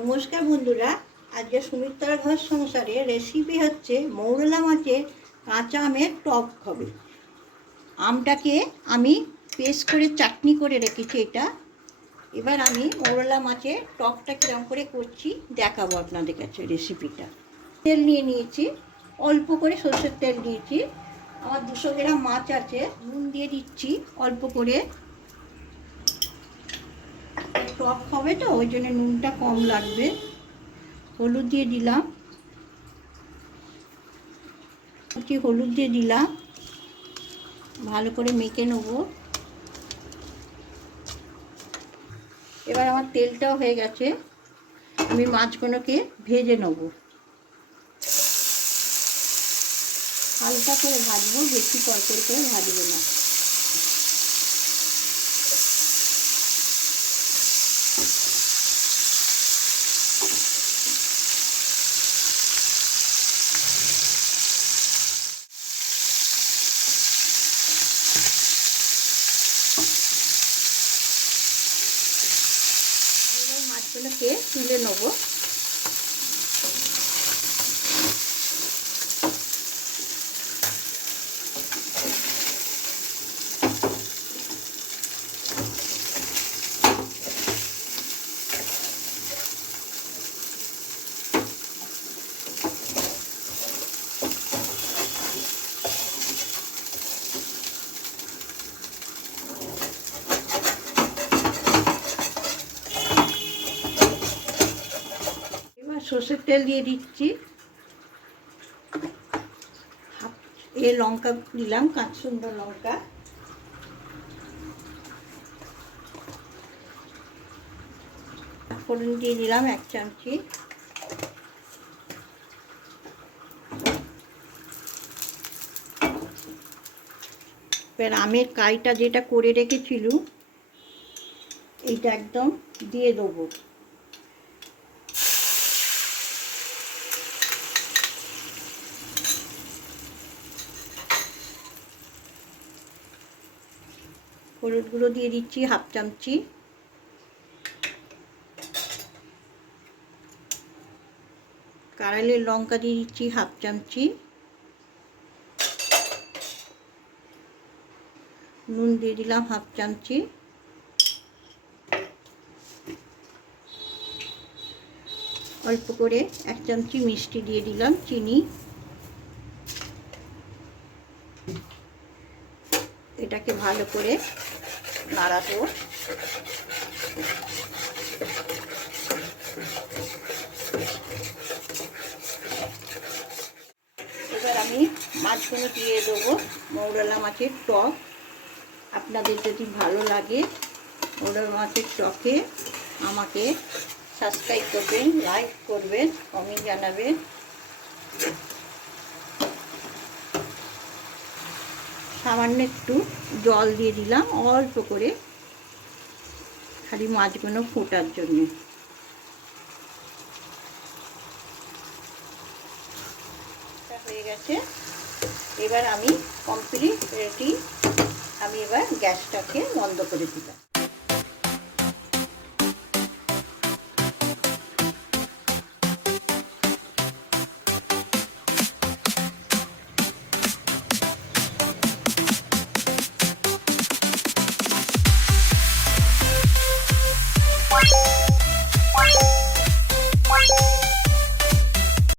নমস্কার বন্ধুরা, আজকে সুমিত্রার ঘর সংসারে রেসিপি হচ্ছে মৌরলা মাছের কাঁচা আমের টক হবে। আমটাকে আমি পেস্ট করে চাটনি করে রেখেছি এটা। এবার আমি মৌরলা মাছের টকটা কিরম করে করছি, দেখাবো আপনাদের কাছে রেসিপিটা তেল নিয়ে নিয়েছি, অল্প করে সর্ষের তেল দিয়েছি। আমার দুশো গ্রাম মাছ আছে, নুন দিয়ে দিচ্ছি, অল্প করে। টক হবে তো, ওই জন্য নুনটা কম লাগবে। হলুদ দিয়ে দিলাম। হলুদ দিয়ে দিলাম। ভালো করে মেখে নেব। এবার আমার তেলটাও হয়ে গেছে। আমি মাছগুলোকে ভেজে নেব। হালকা করে ভাজবো, বেশি তরকারি করে ভাজবো না। এবার মাছগুলোকে তুলে নেব। সর্ষের তেল দিয়ে দিচ্ছি। এ লঙ্কা দিলাম, কাঁচ সুন্দর লঙ্কা। ফোড়ন দিয়ে দিলাম এক চামচি। এবার আমের কাইটা যেটা করে রেখেছিল এইটা একদম দিয়ে দেবো। হলুদ গুঁড়ো দিয়ে দিচ্ছি, হাফ চামচি। কারালের লঙ্কা দিয়ে দিচ্ছি, হাফ চামচি। নুন দিয়ে দিলাম, হাফ চামচি। অল্প করে এক চামচি মিষ্টি দিয়ে দিলাম, চিনি। এটাকে ভালো করে নাড়াবো। এবার আমি মাছগুলো দিয়ে দেবো মৌরলা মাছের টক। আপনাদের যদি ভালো লাগে মৌরলা মাছের টকে আমাকে সাবস্ক্রাইব করবেন, লাইক করবেন কমেন্ট জানাবেন। সামান্য একটু জল দিয়ে দিলাম, অল্প করে খালি মাছগুলো ফোটার জন্যে। হয়ে গেছে। এবার আমি কমপ্লিট রেডি আমি এবার গ্যাসটাকে বন্ধ করে দিলাম।